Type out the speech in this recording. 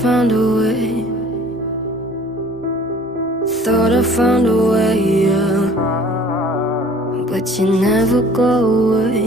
found a way. Thought I found a way, yeah. But you never go away.